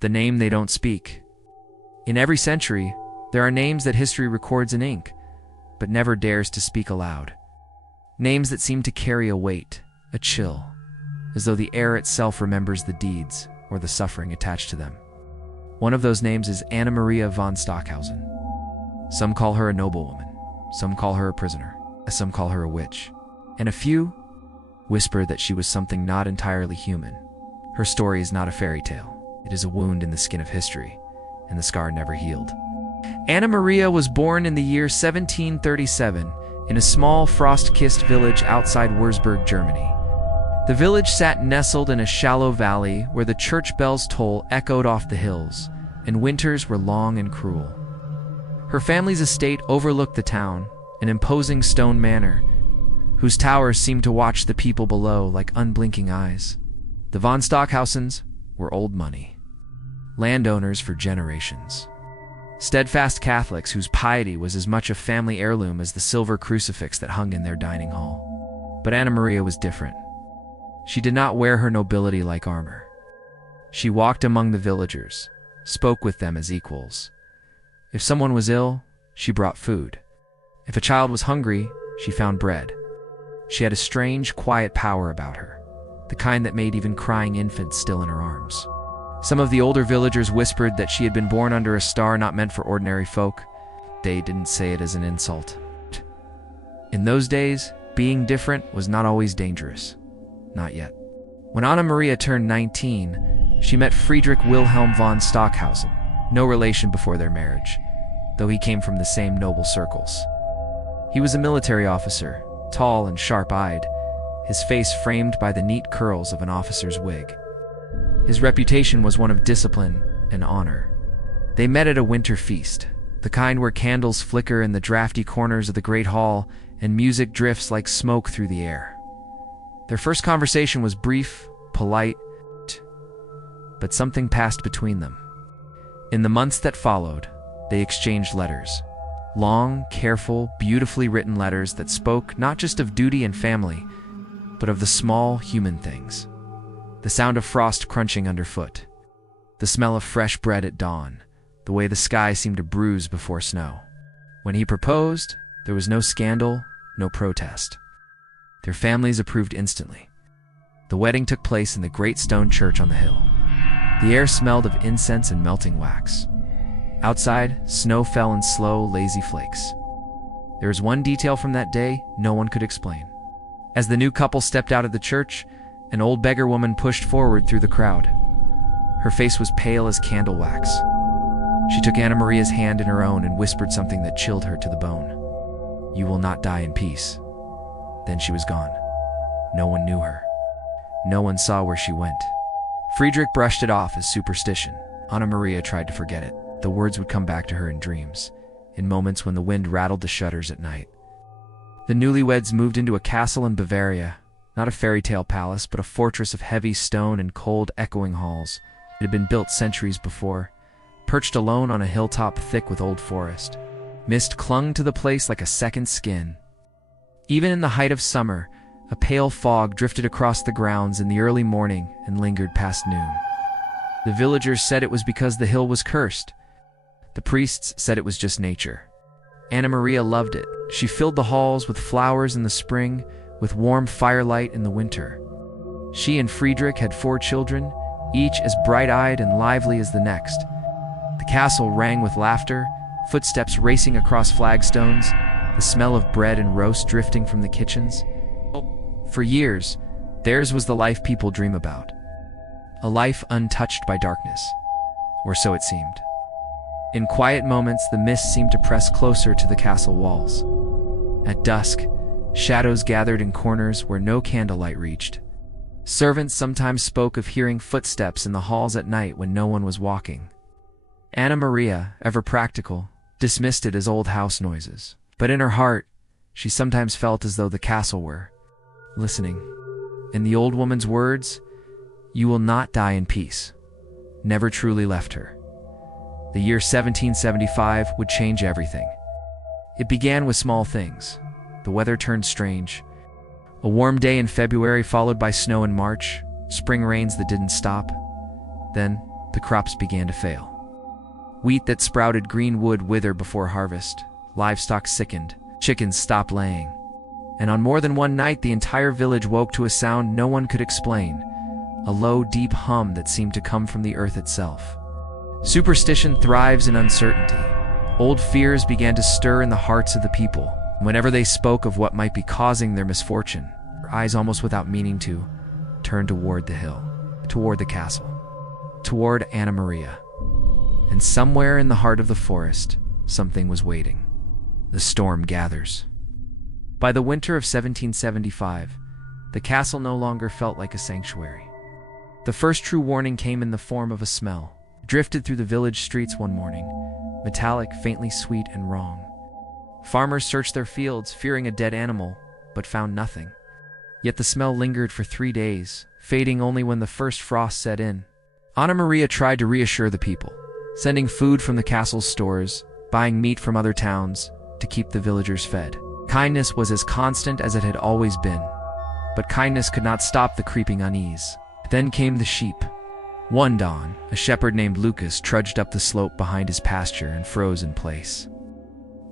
the name they don't speak. In every century, there are names that history records in ink, but never dares to speak aloud. Names that seem to carry a weight, a chill, as though the air itself remembers the deeds or the suffering attached to them. One of those names is Anna Maria von Stockhousen. Some call her a noblewoman, some call her a prisoner, some call her a witch, and a few whisper that she was something not entirely human. Her story is not a fairy tale. It is a wound in the skin of history, and the scar never healed. Anna Maria was born in the year 1737 in a small frost-kissed village outside Würzburg, Germany. The village sat nestled in a shallow valley where the church bell's toll echoed off the hills, and winters were long and cruel. Her family's estate overlooked the town, an imposing stone manor, whose towers seemed to watch the people below like unblinking eyes. The von Stockhausens were old money, landowners for generations. Steadfast Catholics whose piety was as much a family heirloom as the silver crucifix that hung in their dining hall. But Anna Maria was different. She did not wear her nobility like armor. She walked among the villagers, spoke with them as equals. If someone was ill, she brought food. If a child was hungry, she found bread. She had a strange, quiet power about her, the kind that made even crying infants still in her arms. Some of the older villagers whispered that she had been born under a star not meant for ordinary folk. They didn't say it as an insult. In those days, being different was not always dangerous. Not yet. When Anna Maria turned 19, she met Friedrich Wilhelm von Stockhausen, no relation before their marriage, though he came from the same noble circles. He was a military officer, tall and sharp-eyed, his face framed by the neat curls of an officer's wig. His reputation was one of discipline and honor. They met at a winter feast, the kind where candles flicker in the drafty corners of the great hall and music drifts like smoke through the air. Their first conversation was brief, polite, but something passed between them. In the months that followed, they exchanged letters. Long, careful, beautifully written letters that spoke not just of duty and family, but of the small human things. The sound of frost crunching underfoot, the smell of fresh bread at dawn, the way the sky seemed to bruise before snow. When he proposed, there was no scandal, no protest. Their families approved instantly. The wedding took place in the great stone church on the hill. The air smelled of incense and melting wax. Outside, snow fell in slow, lazy flakes. There was one detail from that day no one could explain. As the new couple stepped out of the church, an old beggar woman pushed forward through the crowd. Her face was pale as candle wax. She took Anna Maria's hand in her own and whispered something that chilled her to the bone. "You will not die in peace." Then she was gone. No one knew her. No one saw where she went. Friedrich brushed it off as superstition. Anna Maria tried to forget it. The words would come back to her in dreams, in moments when the wind rattled the shutters at night. The newlyweds moved into a castle in Bavaria, not a fairy tale palace, but a fortress of heavy stone and cold, echoing halls. It had been built centuries before, perched alone on a hilltop thick with old forest. Mist clung to the place like a second skin. Even in the height of summer, a pale fog drifted across the grounds in the early morning and lingered past noon. The villagers said it was because the hill was cursed. The priests said it was just nature. Anna Maria loved it. She filled the halls with flowers in the spring, with warm firelight in the winter. She and Friedrich had 4 children, each as bright-eyed and lively as the next. The castle rang with laughter, footsteps racing across flagstones, the smell of bread and roast drifting from the kitchens. For years, theirs was the life people dream about. A life untouched by darkness. Or so it seemed. In quiet moments, the mist seemed to press closer to the castle walls. At dusk, shadows gathered in corners where no candlelight reached. Servants sometimes spoke of hearing footsteps in the halls at night when no one was walking. Anna Maria, ever practical, dismissed it as old house noises. But in her heart, she sometimes felt as though the castle were listening. And the old woman's words, "You will not die in peace," never truly left her. The year 1775 would change everything. It began with small things. The weather turned strange. A warm day in February followed by snow in March, spring rains that didn't stop. Then, the crops began to fail. Wheat that sprouted green would wither before harvest, livestock sickened, chickens stopped laying. And on more than one night, the entire village woke to a sound no one could explain, a low, deep hum that seemed to come from the earth itself. Superstition thrives in uncertainty. Old fears began to stir in the hearts of the people. Whenever they spoke of what might be causing their misfortune, their eyes, almost without meaning to, turned toward the hill, toward the castle, toward Anamaria. And somewhere in the heart of the forest, something was waiting. The storm gathers. By the winter of 1775, the castle no longer felt like a sanctuary. The first true warning came in the form of a smell. It drifted through the village streets one morning, metallic, faintly sweet and wrong. Farmers searched their fields, fearing a dead animal, but found nothing. Yet the smell lingered for 3 days, fading only when the first frost set in. Anna Maria tried to reassure the people, sending food from the castle's stores, buying meat from other towns, to keep the villagers fed. Kindness was as constant as it had always been, but kindness could not stop the creeping unease. Then came the sheep. One dawn, a shepherd named Lucas trudged up the slope behind his pasture and froze in place.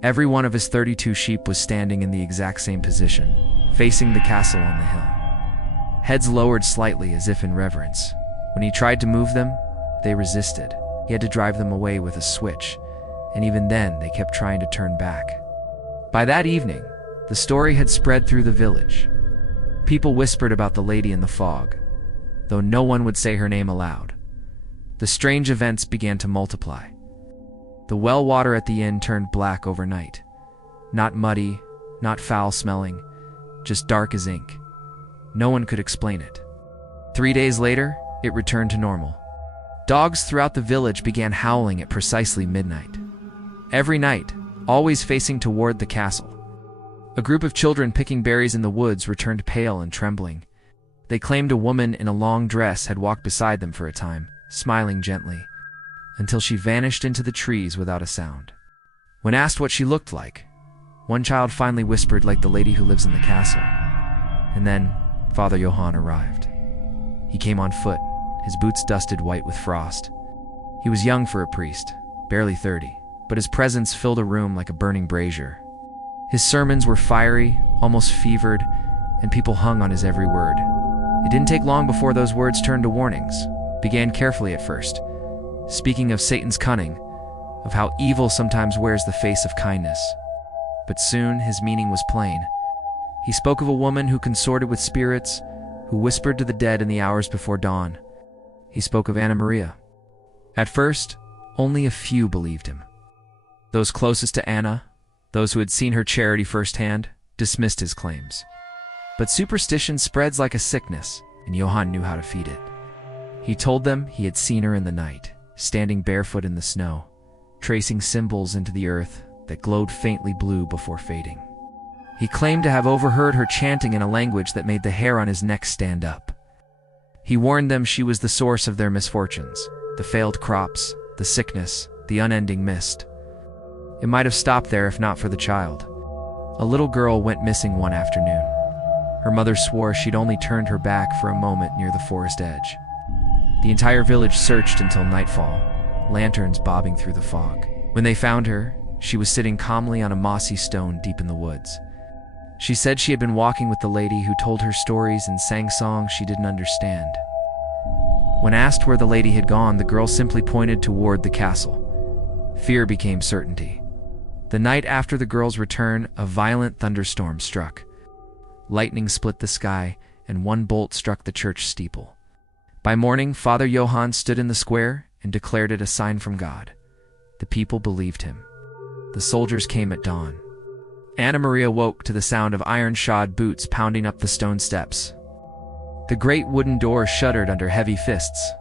Every one of his 32 sheep was standing in the exact same position, facing the castle on the hill. Heads lowered slightly as if in reverence. When he tried to move them, they resisted. He had to drive them away with a switch, and even then they kept trying to turn back. By that evening, the story had spread through the village. People whispered about the lady in the fog, though no one would say her name aloud. The strange events began to multiply. The well water at the inn turned black overnight. Not muddy, not foul-smelling, just dark as ink. No one could explain it. 3 days later, it returned to normal. Dogs throughout the village began howling at precisely midnight. Every night, always facing toward the castle. A group of children picking berries in the woods returned pale and trembling. They claimed a woman in a long dress had walked beside them for a time, smiling gently, until she vanished into the trees without a sound. When asked what she looked like, one child finally whispered, like the lady who lives in the castle. And then Father Johann arrived. He came on foot, his boots dusted white with frost. He was young for a priest, barely 30, but his presence filled a room like a burning brazier. His sermons were fiery, almost fevered, and people hung on his every word. It didn't take long before those words turned to warnings. Began carefully at first, speaking of Satan's cunning, of how evil sometimes wears the face of kindness. But soon his meaning was plain. He spoke of a woman who consorted with spirits, who whispered to the dead in the hours before dawn. He spoke of Anna Maria. At first, only a few believed him. Those closest to Anna, those who had seen her charity firsthand, dismissed his claims. But superstition spreads like a sickness, and Johann knew how to feed it. He told them he had seen her in the night, standing barefoot in the snow, tracing symbols into the earth that glowed faintly blue before fading. He claimed to have overheard her chanting in a language that made the hair on his neck stand up. He warned them she was the source of their misfortunes, the failed crops, the sickness, the unending mist. It might have stopped there if not for the child. A little girl went missing one afternoon. Her mother swore she'd only turned her back for a moment near the forest edge. The entire village searched until nightfall, lanterns bobbing through the fog. When they found her, she was sitting calmly on a mossy stone deep in the woods. She said she had been walking with the lady who told her stories and sang songs she didn't understand. When asked where the lady had gone, the girl simply pointed toward the castle. Fear became certainty. The night after the girl's return, a violent thunderstorm struck. Lightning split the sky, and one bolt struck the church steeple. By morning, Father Johann stood in the square and declared it a sign from God. The people believed him. The soldiers came at dawn. Anna Maria woke to the sound of iron-shod boots pounding up the stone steps. The great wooden door shuddered under heavy fists.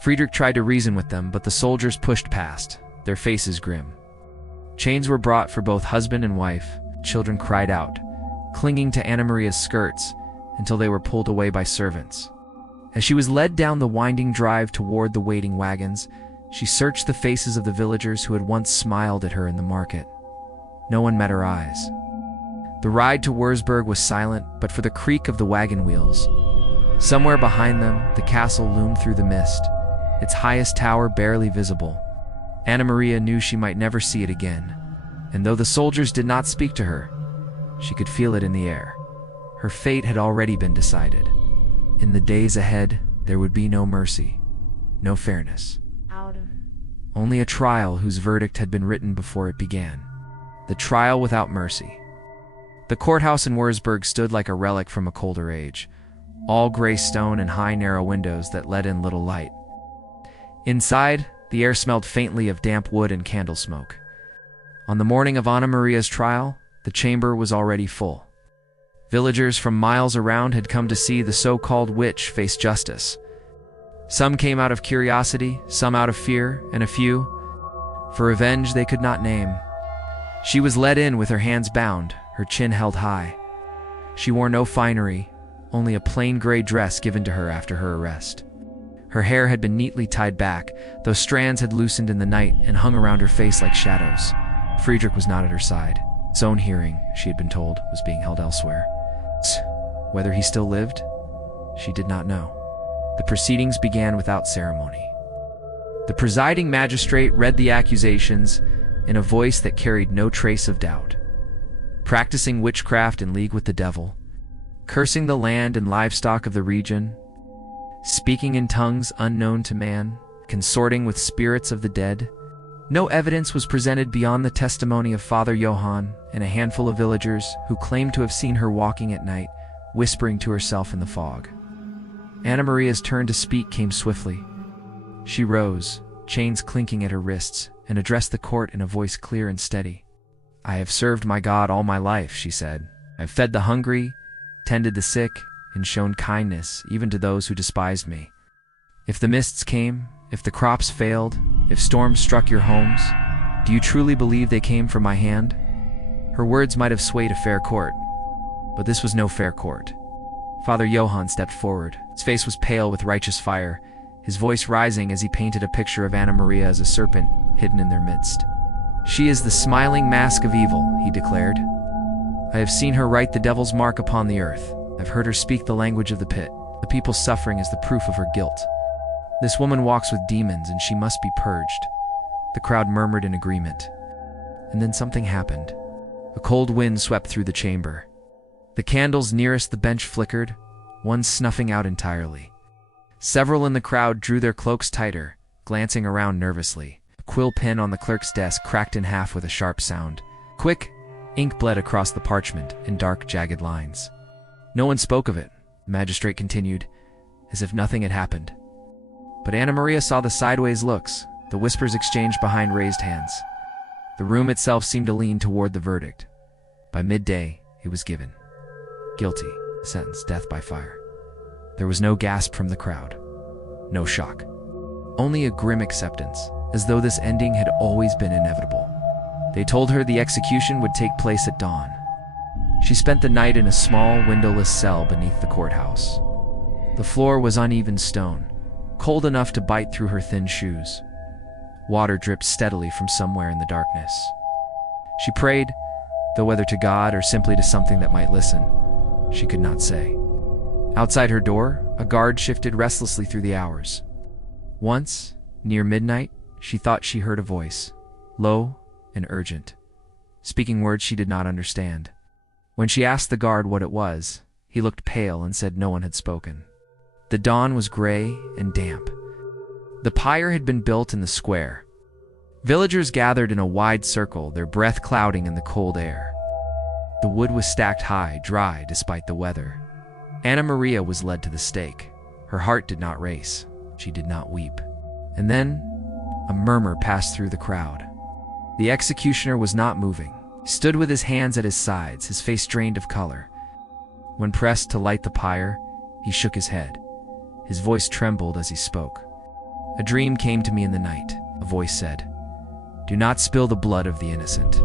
Friedrich tried to reason with them, but the soldiers pushed past, their faces grim. Chains were brought for both husband and wife. Children cried out, clinging to Anna Maria's skirts until they were pulled away by servants. As she was led down the winding drive toward the waiting wagons, she searched the faces of the villagers who had once smiled at her in the market. No one met her eyes. The ride to Würzburg was silent, but for the creak of the wagon wheels. Somewhere behind them, the castle loomed through the mist, its highest tower barely visible. Anna Maria knew she might never see it again, and though the soldiers did not speak to her, she could feel it in the air. Her fate had already been decided. In the days ahead, there would be no mercy, no fairness. Only a trial whose verdict had been written before it began. The trial without mercy. The courthouse in Wurzburg stood like a relic from a colder age, all gray stone and high narrow windows that let in little light. Inside, the air smelled faintly of damp wood and candle smoke. On the morning of Anna Maria's trial, the chamber was already full. Villagers from miles around had come to see the so-called witch face justice. Some came out of curiosity, some out of fear, and a few for revenge they could not name. She was led in with her hands bound, her chin held high. She wore no finery, only a plain gray dress given to her after her arrest. Her hair had been neatly tied back, though strands had loosened in the night and hung around her face like shadows. Friedrich was not at her side. His own hearing, she had been told, was being held elsewhere. Whether he still lived, she did not know. The proceedings began without ceremony. The presiding magistrate read the accusations in a voice that carried no trace of doubt. Practicing witchcraft in league with the devil, cursing the land and livestock of the region, speaking in tongues unknown to man, consorting with spirits of the dead. No evidence was presented beyond the testimony of Father Johann and a handful of villagers who claimed to have seen her walking at night, whispering to herself in the fog. Anna Maria's turn to speak came swiftly. She rose, chains clinking at her wrists, and addressed the court in a voice clear and steady. "I have served my God all my life," she said. "I have fed the hungry, tended the sick, and shown kindness even to those who despised me. If the mists came, if the crops failed, if storms struck your homes, do you truly believe they came from my hand?" Her words might have swayed a fair court, but this was no fair court. Father Johann stepped forward. His face was pale with righteous fire, his voice rising as he painted a picture of Anna Maria as a serpent hidden in their midst. "She is the smiling mask of evil," he declared. "I have seen her write the devil's mark upon the earth. I've heard her speak the language of the pit. The people's suffering is the proof of her guilt. This woman walks with demons and she must be purged." The crowd murmured in agreement. And then something happened. A cold wind swept through the chamber. The candles nearest the bench flickered, one snuffing out entirely. Several in the crowd drew their cloaks tighter, glancing around nervously. A quill pen on the clerk's desk cracked in half with a sharp sound. Quick! Ink bled across the parchment in dark, jagged lines. No one spoke of it, the magistrate continued, as if nothing had happened. But Anna Maria saw the sideways looks, the whispers exchanged behind raised hands. The room itself seemed to lean toward the verdict. By midday, it was given. Guilty, sentence, death by fire. There was no gasp from the crowd, no shock. Only a grim acceptance, as though this ending had always been inevitable. They told her the execution would take place at dawn. She spent the night in a small, windowless cell beneath the courthouse. The floor was uneven stone, cold enough to bite through her thin shoes. Water dripped steadily from somewhere in the darkness. She prayed, though whether to God or simply to something that might listen, she could not say. Outside her door, a guard shifted restlessly through the hours. Once, near midnight, she thought she heard a voice, low and urgent, speaking words she did not understand. When she asked the guard what it was, he looked pale and said no one had spoken. The dawn was gray and damp. The pyre had been built in the square. Villagers gathered in a wide circle, their breath clouding in the cold air. The wood was stacked high, dry despite the weather. Anna Maria was led to the stake. Her heart did not race. She did not weep. And then, a murmur passed through the crowd. The executioner was not moving. He stood with his hands at his sides, his face drained of color. When pressed to light the pyre, he shook his head. His voice trembled as he spoke. "A dream came to me in the night," a voice said. "Do not spill the blood of the innocent."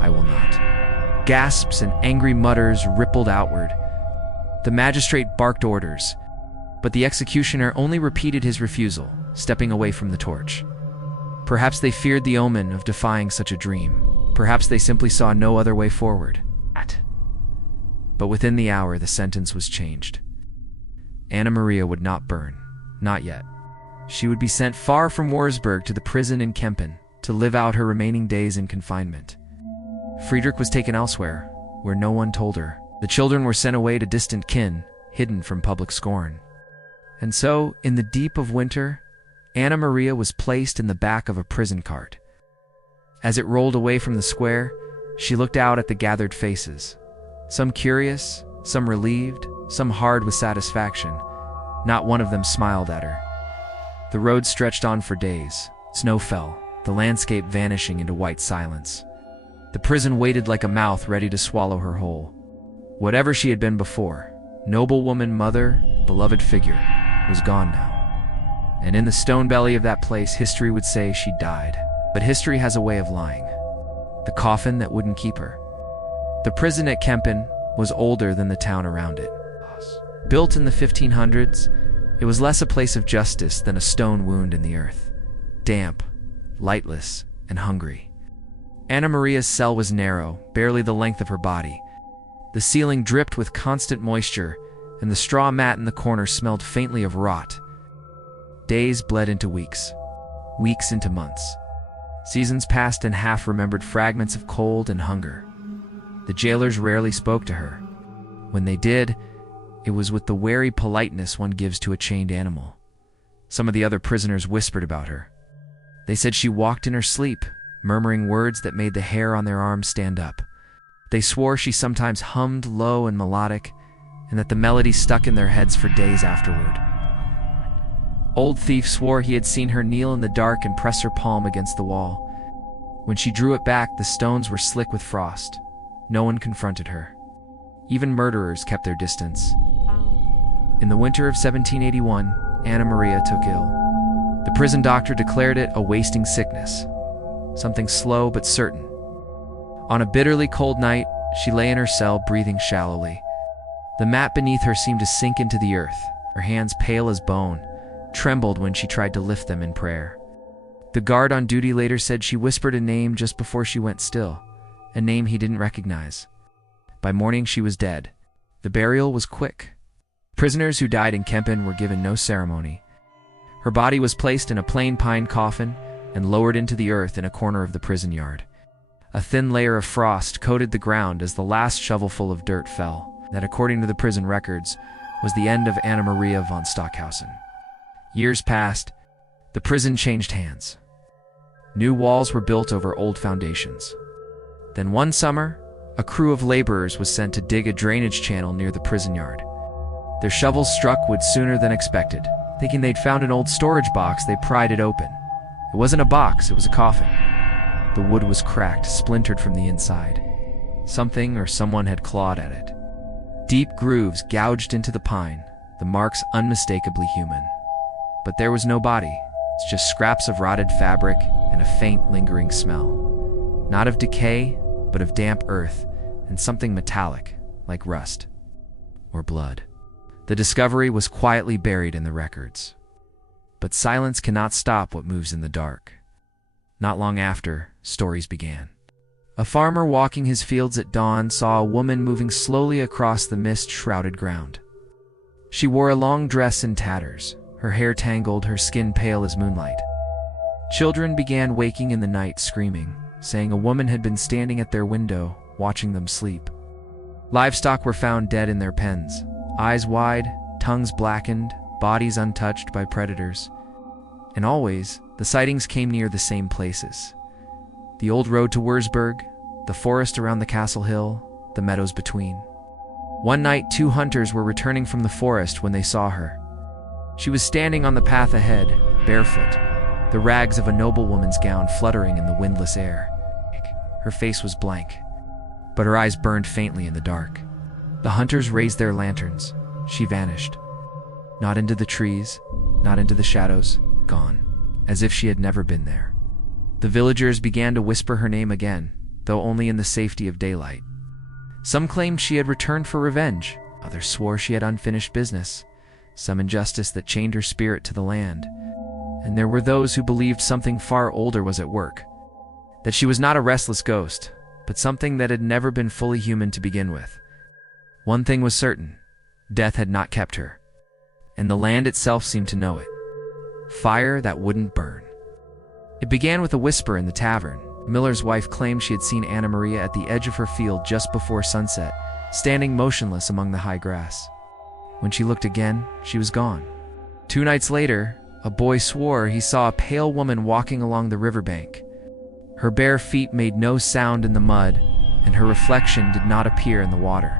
"I will not." Gasps and angry mutters rippled outward. The magistrate barked orders, but the executioner only repeated his refusal, stepping away from the torch. Perhaps they feared the omen of defying such a dream. Perhaps they simply saw no other way forward. But within the hour, the sentence was changed. Anna Maria would not burn, not yet. she would be sent far from Wurzburg to the prison in Kempen to live out her remaining days in confinement. Friedrich was taken elsewhere, where no one told her. The children were sent away to distant kin, hidden from public scorn. And so, in the deep of winter, Anna Maria was placed in the back of a prison cart. As it rolled away from the square, she looked out at the gathered faces. Some curious, some relieved, some hard with satisfaction. Not one of them smiled at her. The road stretched on for days. Snow fell, the landscape vanishing into white silence. The prison waited like a mouth ready to swallow her whole. Whatever she had been before, noblewoman, mother, beloved figure, was gone now. And in the stone belly of that place, history would say she died. But history has a way of lying. The coffin that wouldn't keep her. The prison at Kempen was older than the town around it. Built in the 1500s, it was less a place of justice than a stone wound in the earth. Damp, lightless, and hungry. Anna Maria's cell was narrow, barely the length of her body. The ceiling dripped with constant moisture, and the straw mat in the corner smelled faintly of rot. Days bled into weeks, weeks into months. Seasons passed and half-remembered fragments of cold and hunger. The jailers rarely spoke to her. When they did, it was with the wary politeness one gives to a chained animal. Some of the other prisoners whispered about her. They said she walked in her sleep, murmuring words that made the hair on their arms stand up. They swore she sometimes hummed low and melodic, and that the melody stuck in their heads for days afterward. Old Thief swore he had seen her kneel in the dark and press her palm against the wall. When she drew it back, the stones were slick with frost. No one confronted her. Even murderers kept their distance. In the winter of 1781, Anna Maria took ill. The prison doctor declared it a wasting sickness, something slow but certain. On a bitterly cold night, she lay in her cell, breathing shallowly. The mat beneath her seemed to sink into the earth. Her hands, pale as bone, trembled when she tried to lift them in prayer. The guard on duty later said she whispered a name just before she went still, a name he didn't recognize. By morning, she was dead. The burial was quick. Prisoners who died in Kempen were given no ceremony. Her body was placed in a plain pine coffin and lowered into the earth in a corner of the prison yard. A thin layer of frost coated the ground as the last shovelful of dirt fell. That, according to the prison records, was the end of Anna Maria von Stockhousen. Years passed. The prison changed hands. New walls were built over old foundations. Then one summer, a crew of laborers was sent to dig a drainage channel near the prison yard. Their shovels struck wood sooner than expected. Thinking they'd found an old storage box, they pried it open. It wasn't a box, it was a coffin. The wood was cracked, splintered from the inside. Something or someone had clawed at it. Deep grooves gouged into the pine, the marks unmistakably human. But there was no body, just scraps of rotted fabric and a faint, lingering smell. Not of decay, but of damp earth and something metallic, like rust or blood. The discovery was quietly buried in the records. But silence cannot stop what moves in the dark. Not long after, stories began. A farmer walking his fields at dawn saw a woman moving slowly across the mist-shrouded ground. She wore a long dress in tatters, her hair tangled, her skin pale as moonlight. Children began waking in the night screaming, saying a woman had been standing at their window, watching them sleep. Livestock were found dead in their pens, eyes wide, tongues blackened, bodies untouched by predators. And always, the sightings came near the same places. The old road to Wurzburg, the forest around the castle hill, the meadows between. One night, 2 hunters were returning from the forest when they saw her. She was standing on the path ahead, barefoot, the rags of a noblewoman's gown fluttering in the windless air. Her face was blank, but her eyes burned faintly in the dark. The hunters raised their lanterns. She vanished. Not into the trees, not into the shadows, gone, as if she had never been there. The villagers began to whisper her name again, though only in the safety of daylight. Some claimed she had returned for revenge. Others swore she had unfinished business, some injustice that chained her spirit to the land. And there were those who believed something far older was at work, that she was not a restless ghost, but something that had never been fully human to begin with. One thing was certain, death had not kept her, and the land itself seemed to know it. Fire that wouldn't burn. It began with a whisper in the tavern. Miller's wife claimed she had seen Anna Maria at the edge of her field just before sunset, standing motionless among the high grass. When she looked again, she was gone. 2 nights later, a boy swore he saw a pale woman walking along the riverbank. Her bare feet made no sound in the mud, and her reflection did not appear in the water.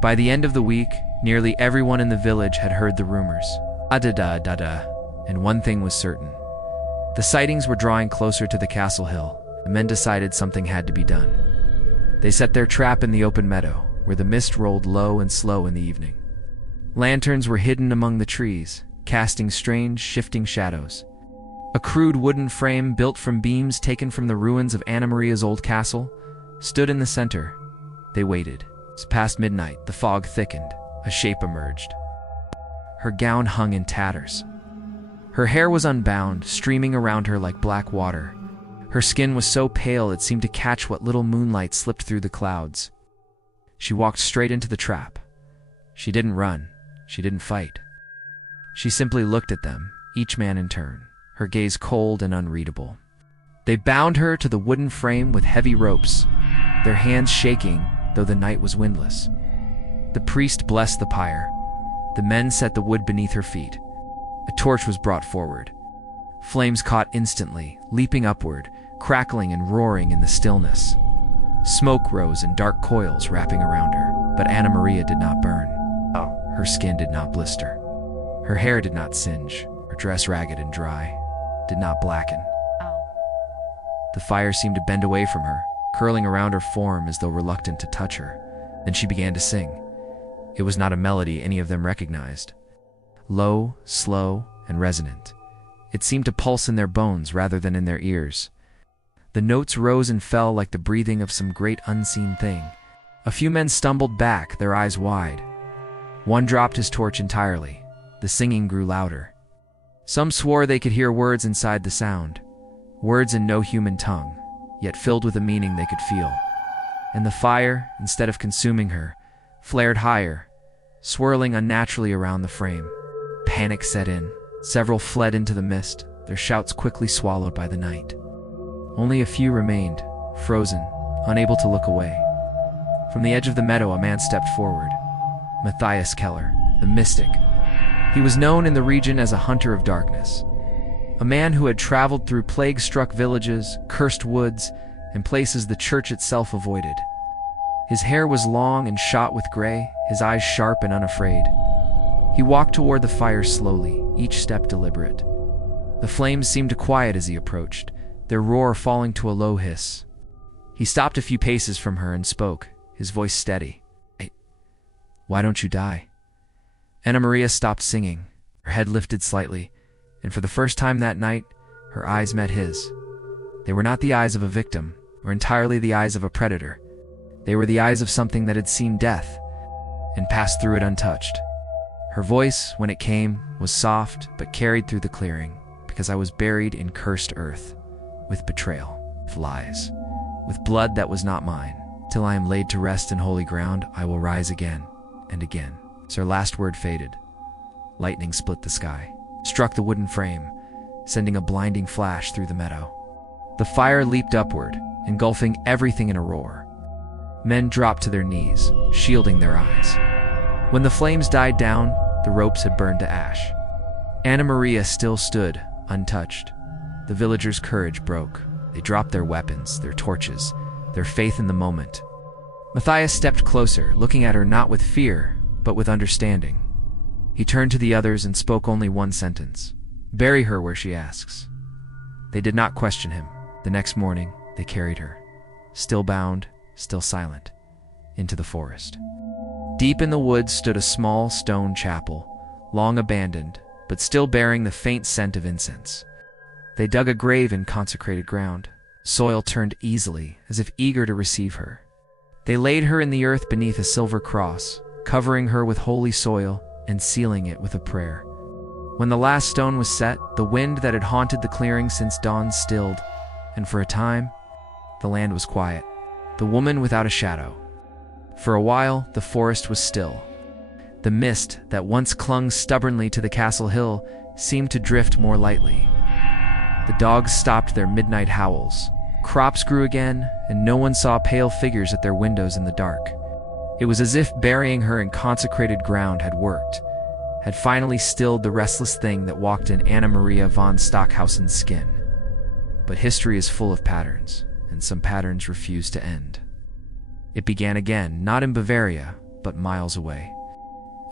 By the end of the week, nearly everyone in the village had heard the rumors. And one thing was certain. The sightings were drawing closer to the castle hill. The men decided something had to be done. They set their trap in the open meadow, where the mist rolled low and slow in the evening. Lanterns were hidden among the trees, casting strange, shifting shadows. A crude wooden frame built from beams taken from the ruins of Anamaria's old castle stood in the center. They waited. It was past midnight. The fog thickened. A shape emerged. Her gown hung in tatters. Her hair was unbound, streaming around her like black water. Her skin was so pale it seemed to catch what little moonlight slipped through the clouds. She walked straight into the trap. She didn't run. She didn't fight. She simply looked at them, each man in turn, her gaze cold and unreadable. They bound her to the wooden frame with heavy ropes, their hands shaking, though the night was windless. The priest blessed the pyre. The men set the wood beneath her feet. A torch was brought forward. Flames caught instantly, leaping upward, crackling and roaring in the stillness. Smoke rose in dark coils wrapping around her, but Anna Maria did not burn. Her skin did not blister. Her hair did not singe. Her dress, ragged and dry, did not blacken. The fire seemed to bend away from her, curling around her form as though reluctant to touch her. Then she began to sing. It was not a melody any of them recognized. Low, slow, and resonant. It seemed to pulse in their bones rather than in their ears. The notes rose and fell like the breathing of some great unseen thing. A few men stumbled back, their eyes wide. One dropped his torch entirely. The singing grew louder. Some swore they could hear words inside the sound, words in no human tongue, yet filled with a meaning they could feel. And the fire, instead of consuming her, flared higher, swirling unnaturally around the frame. Panic set in. Several fled into the mist, their shouts quickly swallowed by the night. Only a few remained, frozen, unable to look away. From the edge of the meadow, a man stepped forward. Matthias Keller, the mystic. He was known in the region as a hunter of darkness. A man who had traveled through plague-struck villages, cursed woods, and places the church itself avoided. His hair was long and shot with gray, his eyes sharp and unafraid. He walked toward the fire slowly, each step deliberate. The flames seemed to quiet as he approached, their roar falling to a low hiss. He stopped a few paces from her and spoke, his voice steady. "Hey, why don't you die?" Anna Maria stopped singing, her head lifted slightly, and for the first time that night, her eyes met his. They were not the eyes of a victim, or entirely the eyes of a predator. They were the eyes of something that had seen death, and passed through it untouched. Her voice, when it came, was soft, but carried through the clearing, because I was buried in cursed earth, with betrayal, with lies, with blood that was not mine. Till I am laid to rest in holy ground, I will rise again, and again. As her last word faded, lightning split the sky, struck the wooden frame, sending a blinding flash through the meadow. The fire leaped upward, engulfing everything in a roar. Men dropped to their knees, shielding their eyes. When the flames died down, the ropes had burned to ash. Anna Maria still stood, untouched. The villagers' courage broke. They dropped their weapons, their torches, their faith in the moment. Matthias stepped closer, looking at her not with fear, but with understanding. He turned to the others and spoke only one sentence. "Bury her where she asks." They did not question him. The next morning, they carried her, still bound, still silent, into the forest. Deep in the woods stood a small stone chapel, long abandoned, but still bearing the faint scent of incense. They dug a grave in consecrated ground. Soil turned easily, as if eager to receive her. They laid her in the earth beneath a silver cross, covering her with holy soil and sealing it with a prayer. When the last stone was set, the wind that had haunted the clearing since dawn stilled, and for a time, the land was quiet. The woman without a shadow. For a while, the forest was still. The mist that once clung stubbornly to the castle hill seemed to drift more lightly. The dogs stopped their midnight howls. Crops grew again, and no one saw pale figures at their windows in the dark. It was as if burying her in consecrated ground had worked, had finally stilled the restless thing that walked in Anna Maria von Stockhousen's skin. But history is full of patterns, and some patterns refuse to end. It began again, not in Bavaria, but miles away.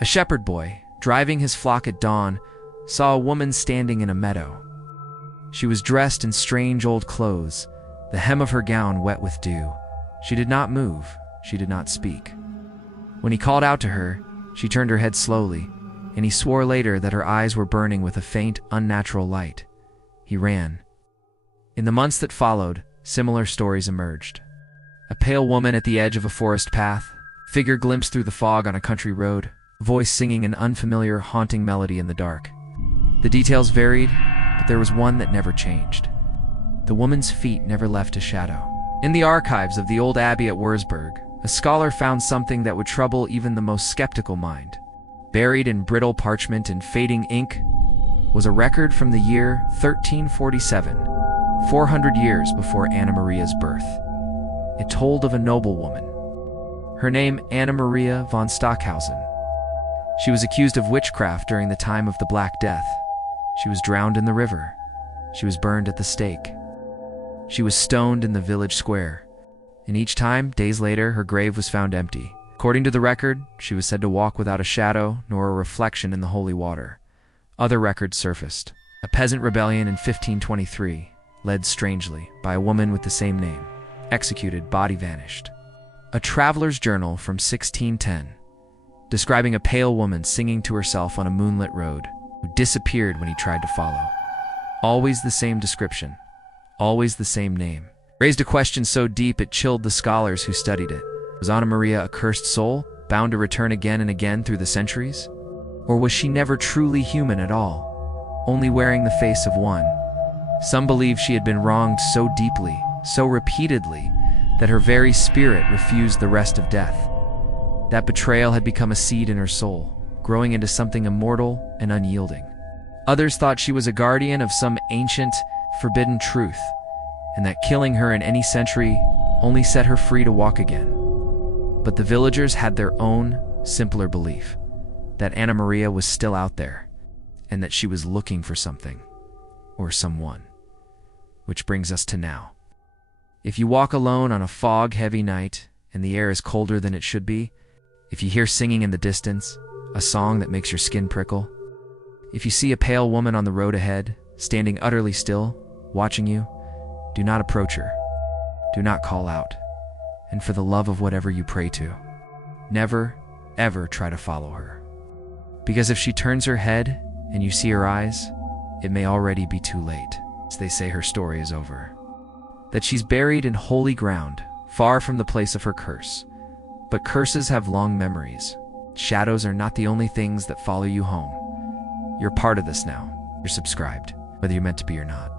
A shepherd boy, driving his flock at dawn, saw a woman standing in a meadow. She was dressed in strange old clothes, the hem of her gown wet with dew. She did not move, she did not speak. When he called out to her, she turned her head slowly, and he swore later that her eyes were burning with a faint, unnatural light. He ran. In the months that followed, similar stories emerged. A pale woman at the edge of a forest path, figure glimpsed through the fog on a country road, voice singing an unfamiliar, haunting melody in the dark. The details varied, but there was one that never changed. The woman's feet never left a shadow. In the archives of the old abbey at Würzburg, a scholar found something that would trouble even the most skeptical mind. Buried in brittle parchment and fading ink was a record from the year 1347, 400 years before Anna Maria's birth. It told of a noblewoman. Her name, Anna Maria von Stockhousen. She was accused of witchcraft during the time of the Black Death. She was drowned in the river. She was burned at the stake. She was stoned in the village square. And each time, days later, her grave was found empty. According to the record, she was said to walk without a shadow nor a reflection in the holy water. Other records surfaced. A peasant rebellion in 1523, led strangely by a woman with the same name. Executed, body vanished. A traveler's journal from 1610, describing a pale woman singing to herself on a moonlit road, who disappeared when he tried to follow. Always the same description, always the same name. Raised a question so deep it chilled the scholars who studied it. Was Anna Maria a cursed soul, bound to return again and again through the centuries? Or was she never truly human at all, only wearing the face of one? Some believe she had been wronged so deeply, so repeatedly, that her very spirit refused the rest of death. That betrayal had become a seed in her soul, growing into something immortal and unyielding. Others thought she was a guardian of some ancient, forbidden truth, and that killing her in any century only set her free to walk again. But the villagers had their own, simpler belief, that Anna Maria was still out there, and that she was looking for something, or someone. Which brings us to now. If you walk alone on a fog-heavy night, and the air is colder than it should be, if you hear singing in the distance, a song that makes your skin prickle, if you see a pale woman on the road ahead, standing utterly still, watching you, do not approach her. Do not call out. And for the love of whatever you pray to, never, ever try to follow her. Because if she turns her head and you see her eyes, it may already be too late. As they say, her story is over. That she's buried in holy ground, far from the place of her curse. But curses have long memories. Shadows are not the only things that follow you home. You're part of this now. You're subscribed, whether you're meant to be or not.